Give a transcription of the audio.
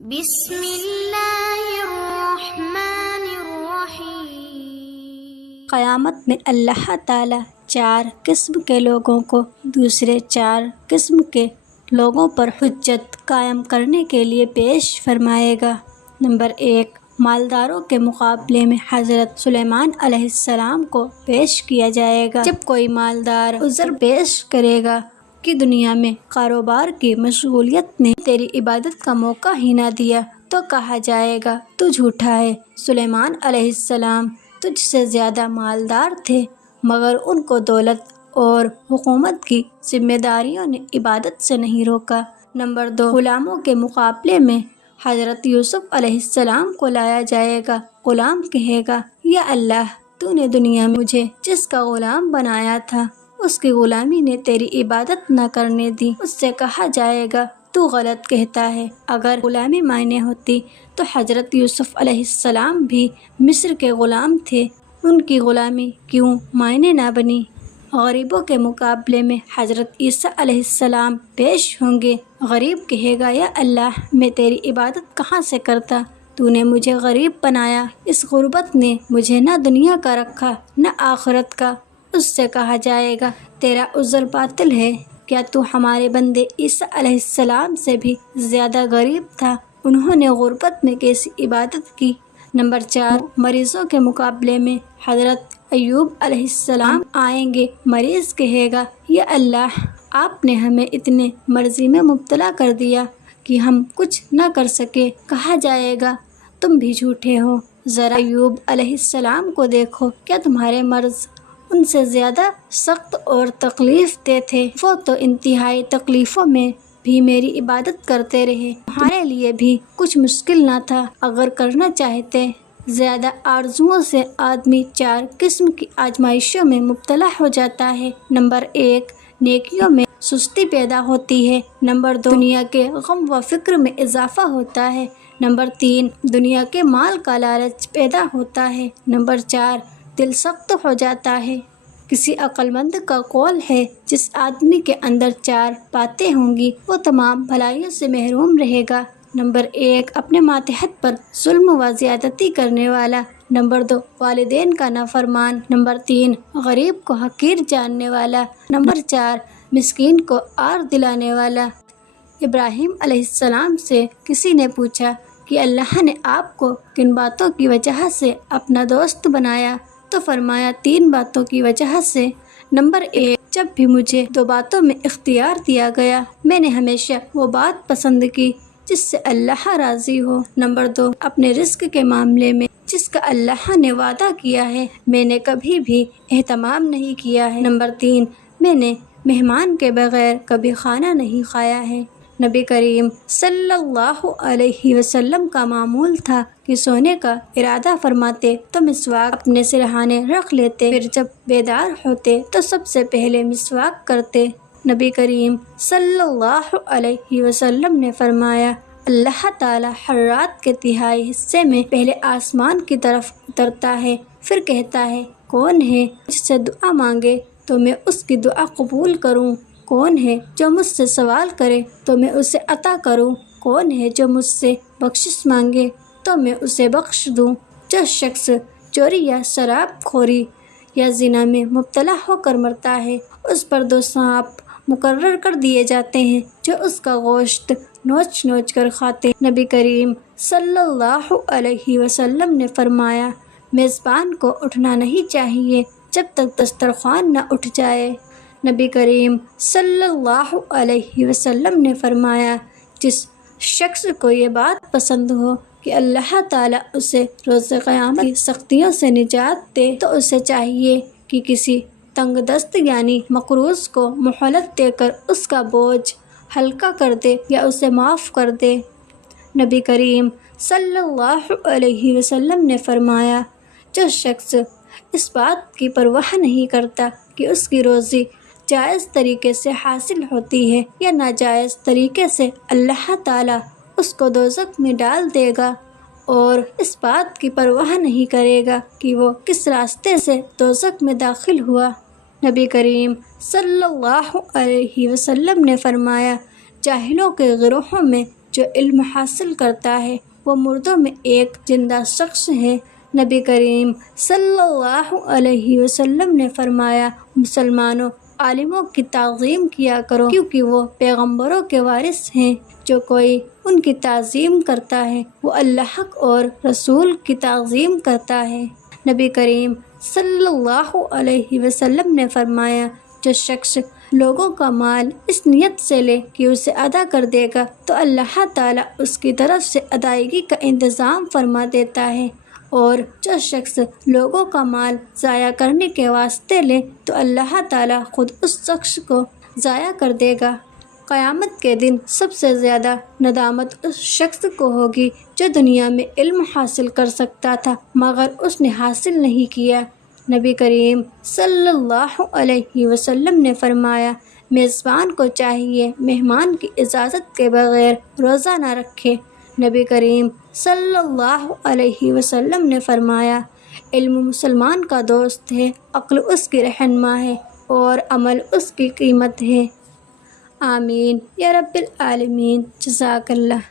بسم اللہ الرحمن الرحیم۔ قیامت میں اللہ تعالیٰ 4 قسم کے لوگوں کو دوسرے 4 قسم کے لوگوں پر حجت قائم کرنے کے لیے پیش فرمائے گا۔ نمبر 1، مالداروں کے مقابلے میں حضرت سلیمان علیہ السلام کو پیش کیا جائے گا۔ جب کوئی مالدار عذر پیش کرے گا کہ دنیا میں کاروبار کی مشغولیت نے تیری عبادت کا موقع ہی نہ دیا، تو کہا جائے گا تو جھوٹا ہے۔ سلیمان علیہ السلام تجھ سے زیادہ مالدار تھے، مگر ان کو دولت اور حکومت کی ذمہ داریوں نے عبادت سے نہیں روکا۔ نمبر 2، غلاموں کے مقابلے میں حضرت یوسف علیہ السلام کو لایا جائے گا۔ غلام کہے گا، یا اللہ، تو نے دنیا میں مجھے جس کا غلام بنایا تھا، اس کی غلامی نے تیری عبادت نہ کرنے دی۔ اس سے کہا جائے گا تو غلط کہتا ہے، اگر غلامی معنی ہوتی تو حضرت یوسف علیہ السلام بھی مصر کے غلام تھے، ان کی غلامی کیوں معنی نہ بنی؟ غریبوں کے مقابلے میں حضرت عیسیٰ علیہ السلام پیش ہوں گے۔ غریب کہے گا، یا اللہ، میں تیری عبادت کہاں سے کرتا؟ تو نے مجھے غریب بنایا، اس غربت نے مجھے نہ دنیا کا رکھا نہ آخرت کا۔ اس سے کہا جائے گا، تیرا عذر باطل ہے، کیا تو ہمارے بندے عیسیٰ علیہ السلام سے بھی زیادہ غریب تھا؟ انہوں نے غربت میں کیسی عبادت کی؟ نمبر 4، مریضوں کے مقابلے میں حضرت ایوب علیہ السلام آئیں گے۔ مریض کہے گا، یا اللہ، آپ نے ہمیں اتنے مرضی میں مبتلا کر دیا کہ ہم کچھ نہ کر سکے۔ کہا جائے گا، تم بھی جھوٹے ہو، ذرا ایوب علیہ السلام کو دیکھو، کیا تمہارے مرض ان سے زیادہ سخت اور تکلیف دہ تھے؟ وہ تو انتہائی تکلیفوں میں بھی میری عبادت کرتے رہے، تمہارے لیے بھی کچھ مشکل نہ تھا اگر کرنا چاہتے۔ زیادہ آرزوؤں سے آدمی 4 قسم کی آزمائشوں میں مبتلا ہو جاتا ہے۔ نمبر 1، نیکیوں میں سستی پیدا ہوتی ہے۔ نمبر 2، دنیا کے غم و فکر میں اضافہ ہوتا ہے۔ نمبر 3، دنیا کے مال کا لالچ پیدا ہوتا ہے۔ نمبر 4، دل سخت ہو جاتا ہے۔ کسی عقل مند کا قول ہے، جس آدمی کے اندر 4 باتیں ہوں گی، وہ تمام بھلائیوں سے محروم رہے گا۔ نمبر 1، اپنے ماتحت پر ظلم و زیادتی کرنے والا۔ نمبر 2، والدین کا نافرمان۔ نمبر 3، غریب کو حقیر جاننے والا۔ نمبر 4، مسکین کو عار دلانے والا۔ ابراہیم علیہ السلام سے کسی نے پوچھا کہ اللہ نے آپ کو کن باتوں کی وجہ سے اپنا دوست بنایا؟ تو فرمایا، 3 باتوں کی وجہ سے۔ نمبر 1، جب بھی مجھے 2 باتوں میں اختیار دیا گیا، میں نے ہمیشہ وہ بات پسند کی جس سے اللہ راضی ہو۔ نمبر 2، اپنے رزق کے معاملے میں جس کا اللہ نے وعدہ کیا ہے، میں نے کبھی بھی اہتمام نہیں کیا ہے۔ نمبر 3، میں نے مہمان کے بغیر کبھی کھانا نہیں کھایا ہے۔ نبی کریم صلی اللہ علیہ وسلم کا معمول تھا کہ سونے کا ارادہ فرماتے تو مسواک اپنے سرہانے رکھ لیتے، پھر جب بیدار ہوتے تو سب سے پہلے مسواک کرتے۔ نبی کریم صلی اللہ علیہ وسلم نے فرمایا، اللہ تعالیٰ ہر رات کے تہائی حصے میں پہلے آسمان کی طرف اترتا ہے، پھر کہتا ہے، کون ہے مجھ سے دعا مانگے تو میں اس کی دعا قبول کروں؟ کون ہے جو مجھ سے سوال کرے تو میں اسے عطا کروں؟ کون ہے جو مجھ سے بخشش مانگے تو میں اسے بخش دوں؟ جو شخص چوری یا شراب خوری یا زنا میں مبتلا ہو کر مرتا ہے، اس پر 2 سانپ مقرر کر دیے جاتے ہیں جو اس کا گوشت نوچ نوچ کر کھاتے۔ نبی کریم صلی اللہ علیہ وسلم نے فرمایا، میزبان کو اٹھنا نہیں چاہیے جب تک دسترخوان نہ اٹھ جائے۔ نبی کریم صلی اللہ علیہ وسلم نے فرمایا، جس شخص کو یہ بات پسند ہو کہ اللہ تعالیٰ اسے روز قیامت کی سختیوں سے نجات دے، تو اسے چاہیے کہ کسی تنگ دست یعنی مقروض کو مہلت دے کر اس کا بوجھ ہلکا کر دے یا اسے معاف کر دے۔ نبی کریم صلی اللہ علیہ وسلم نے فرمایا، جو شخص اس بات کی پرواہ نہیں کرتا کہ اس کی روزی جائز طریقے سے حاصل ہوتی ہے یا ناجائز طریقے سے، اللہ تعالیٰ اس کو دوزخ میں ڈال دے گا، اور اس بات کی پرواہ نہیں کرے گا کہ وہ کس راستے سے دوزخ میں داخل ہوا۔ نبی کریم صلی اللہ علیہ وسلم نے فرمایا، جاہلوں کے گروہوں میں جو علم حاصل کرتا ہے وہ مردوں میں ایک زندہ شخص ہے۔ نبی کریم صلی اللہ علیہ وسلم نے فرمایا، مسلمانوں، عالموں کی تعظیم کیا کرو کیونکہ وہ پیغمبروں کے وارث ہیں۔ جو کوئی ان کی تعظیم کرتا ہے وہ اللہ اور رسول کی تعظیم کرتا ہے۔ نبی کریم صلی اللہ علیہ وسلم نے فرمایا، جو شخص لوگوں کا مال اس نیت سے لے کہ اسے ادا کر دے گا تو اللہ تعالیٰ اس کی طرف سے ادائیگی کا انتظام فرما دیتا ہے، اور جو شخص لوگوں کا مال ضائع کرنے کے واسطے لے تو اللہ تعالیٰ خود اس شخص کو ضائع کر دے گا۔ قیامت کے دن سب سے زیادہ ندامت اس شخص کو ہوگی جو دنیا میں علم حاصل کر سکتا تھا مگر اس نے حاصل نہیں کیا۔ نبی کریم صلی اللہ علیہ وسلم نے فرمایا، میزبان کو چاہیے مہمان کی اجازت کے بغیر روزہ نہ رکھے۔ نبی کریم صلی اللہ علیہ وسلم نے فرمایا، علم مسلمان کا دوست ہے، عقل اس کی رہنما ہے اور عمل اس کی قیمت ہے۔ آمین یا رب العالمین۔ جزاک اللہ۔